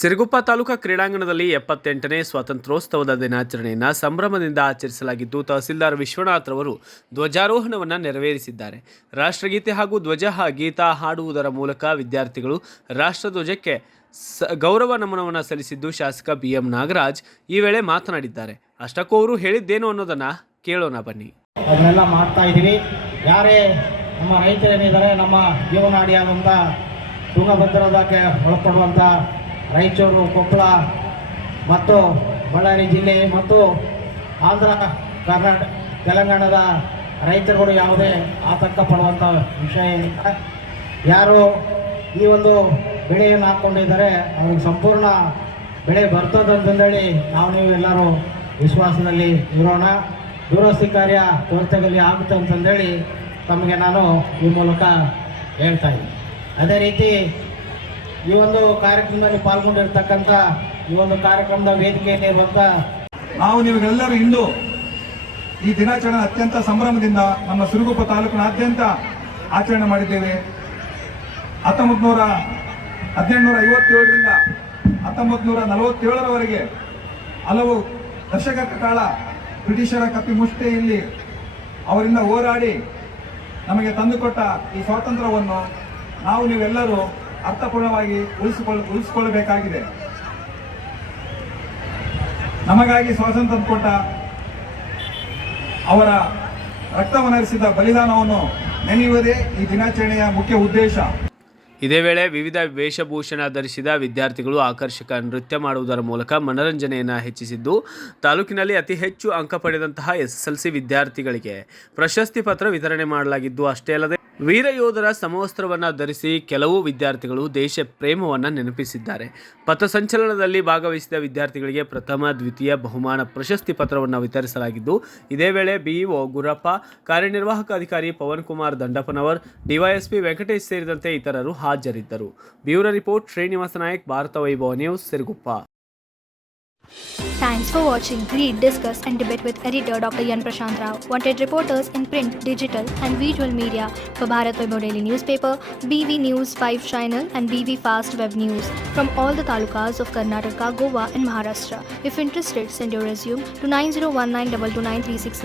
ಸಿರುಗುಪ್ಪ ತಾಲೂಕಾ ಕ್ರೀಡಾಂಗಣದಲ್ಲಿ 78ನೇ ಸ್ವಾತಂತ್ರ್ಯೋತ್ಸವದ ದಿನಾಚರಣೆಯನ್ನು ಸಂಭ್ರಮದಿಂದ ಆಚರಿಸಲಾಗಿದ್ದು, ತಹಸೀಲ್ದಾರ್ ವಿಶ್ವನಾಥ್ ರವರು ಧ್ವಜಾರೋಹಣವನ್ನು ನೆರವೇರಿಸಿದ್ದಾರೆ. ರಾಷ್ಟ್ರಗೀತೆ ಹಾಗೂ ಧ್ವಜ ಗೀತ ಹಾಡುವುದರ ಮೂಲಕ ವಿದ್ಯಾರ್ಥಿಗಳು ರಾಷ್ಟ್ರಧ್ವಜಕ್ಕೆ ಗೌರವ ನಮನವನ್ನು ಸಲ್ಲಿಸಿದ್ದು, ಶಾಸಕ BM ನಾಗರಾಜ್ ಈ ವೇಳೆ ಮಾತನಾಡಿದ್ದಾರೆ. ಅಷ್ಟಕ್ಕೂ ಅವರು ಹೇಳಿದ್ದೇನು ಅನ್ನೋದನ್ನು ಕೇಳೋಣ ಬನ್ನಿ. ಅದನ್ನೆಲ್ಲ ಮಾಡ್ತಾ ಇದ್ದೀವಿ. ಯಾರೇ ನಮ್ಮ ರೈತರೇನಿದ್ದಾರೆ, ನಮ್ಮ ಜೀವನಾಡಿಯಾದಂಥ ತುಂಗಭದ್ರಕ್ಕೆ ಒಳಪಡುವಂಥ ರಾಯಚೂರು, ಕೊಪ್ಪಳ ಮತ್ತು ಬಳ್ಳಾರಿ ಜಿಲ್ಲೆ ಮತ್ತು ಆಂಧ್ರ, ಕರ್ನಾಟಕ, ತೆಲಂಗಾಣದ ರೈತರುಗಳು ಯಾವುದೇ ಆತಂಕ ಪಡುವಂಥ ವಿಷಯ ಇಲ್ಲ. ಯಾರು ಈ ಒಂದು ಬೆಳೆಯನ್ನು ಹಾಕ್ಕೊಂಡಿದ್ದಾರೆ ಅವ್ರಿಗೆ ಸಂಪೂರ್ಣ ಬೆಳೆ ಬರ್ತದಂತಂದೇಳಿ ನೀವೆಲ್ಲರೂ ವಿಶ್ವಾಸದಲ್ಲಿ ಇರೋಣ. ದುರಸ್ತಿ ಕಾರ್ಯ ತ್ವರಿತಗಲ್ಲಿ ಆಗುತ್ತೆ ಅಂತಂದೇಳಿ ತಮಗೆ ನಾನು ಈ ಮೂಲಕ ಹೇಳ್ತಾ ಇದ್ದೀನಿ. ಅದೇ ರೀತಿ ಈ ಒಂದು ಕಾರ್ಯಕ್ರಮದಲ್ಲಿ ಪಾಲ್ಗೊಂಡಿರ್ತಕ್ಕಂಥ ಈ ಒಂದು ಕಾರ್ಯಕ್ರಮದ ವೇದಿಕೆಯಲ್ಲಿರುವಂಥ ನೀವೆಲ್ಲರೂ ಇಂದು ಈ ದಿನಾಚರಣೆ ಅತ್ಯಂತ ಸಂಭ್ರಮದಿಂದ ನಮ್ಮ ಸಿರುಗುಪ್ಪ ತಾಲೂಕಿನಾದ್ಯಂತ ಆಚರಣೆ ಮಾಡಿದ್ದೇವೆ. 1857ರಿಂದ 1947ರವರೆಗೆ ಹಲವು ದಶಕಗಳ ಕಾಲ ಬ್ರಿಟಿಷರ ಕಪಿ ಮುಷ್ಟಿಯಲ್ಲಿ ಅವರಿಂದ ಹೋರಾಡಿ ನಮಗೆ ತಂದುಕೊಟ್ಟ ಈ ಸ್ವಾತಂತ್ರ್ಯವನ್ನು ನೀವೆಲ್ಲರೂ ಅರ್ಥಪೂರ್ಣವಾಗಿ ಉಳಿಸಿಕೊಳ್ಳಬೇಕಾಗಿದೆ. ನಮಗಾಗಿ ಸ್ವಾತಂತ್ರ್ಯ ಕೊಟ್ಟ ಅವರ ರಕ್ತವನ್ನರಿಸಿದ ಬಲಿದಾನವನ್ನು ನೆನೆಯುವುದೇ ಈ ದಿನಾಚರಣೆಯ ಮುಖ್ಯ ಉದ್ದೇಶ. ಇದೇ ವೇಳೆ ವಿವಿಧ ವೇಷಭೂಷಣ ಧರಿಸಿದ ವಿದ್ಯಾರ್ಥಿಗಳು ಆಕರ್ಷಕ ನೃತ್ಯ ಮಾಡುವುದರ ಮೂಲಕ ಮನರಂಜನೆಯನ್ನು ಹೆಚ್ಚಿಸಿದ್ದು, ತಾಲೂಕಿನಲ್ಲಿ ಅತಿ ಹೆಚ್ಚು ಅಂಕ ಪಡೆದಂತಹ SSLC ವಿದ್ಯಾರ್ಥಿಗಳಿಗೆ ಪ್ರಶಸ್ತಿ ಪತ್ರ ವಿತರಣೆ ಮಾಡಲಾಗಿದ್ದು, ಅಷ್ಟೇ ಅಲ್ಲದೆ ವೀರ ಯೋಧರ ಸಮವಸ್ತ್ರವನ್ನು ಧರಿಸಿ ಕೆಲವು ವಿದ್ಯಾರ್ಥಿಗಳು ದೇಶ ಪ್ರೇಮವನ್ನು ನೆನಪಿಸಿದ್ದಾರೆ. ಪಥಸಂಚಲನದಲ್ಲಿ ಭಾಗವಹಿಸಿದ ವಿದ್ಯಾರ್ಥಿಗಳಿಗೆ ಪ್ರಥಮ, ದ್ವಿತೀಯ ಬಹುಮಾನ ಪ್ರಶಸ್ತಿ ಪತ್ರವನ್ನು ವಿತರಿಸಲಾಗಿದ್ದು, ಇದೇ ವೇಳೆ BEO ಗುರಪ್ಪ, ಕಾರ್ಯನಿರ್ವಾಹಕ ಅಧಿಕಾರಿ ಪವನ್ ಕುಮಾರ್ ದಂಡಪ್ಪನವರ್, DYSP ವೆಂಕಟೇಶ್ ಸೇರಿದಂತೆ ಇತರರು ಹಾಜರಿದ್ದರು. ಬ್ಯೂರೋ ರಿಪೋರ್ಟ್, ಶ್ರೀನಿವಾಸ ನಾಯಕ್, ಭಾರತ ವೈಭವ news, Siruguppa. Thanks for watching. Read, discuss and debate with editor Dr. Yan Prashant Rao. Wanted reporters in print, digital and visual media for Bharat Vaibhav Daily Newspaper, BV News 5 Channel and BV Fast Web News from all the talukas of Karnataka, Goa and Maharashtra. If interested, send your resume to 9019229369.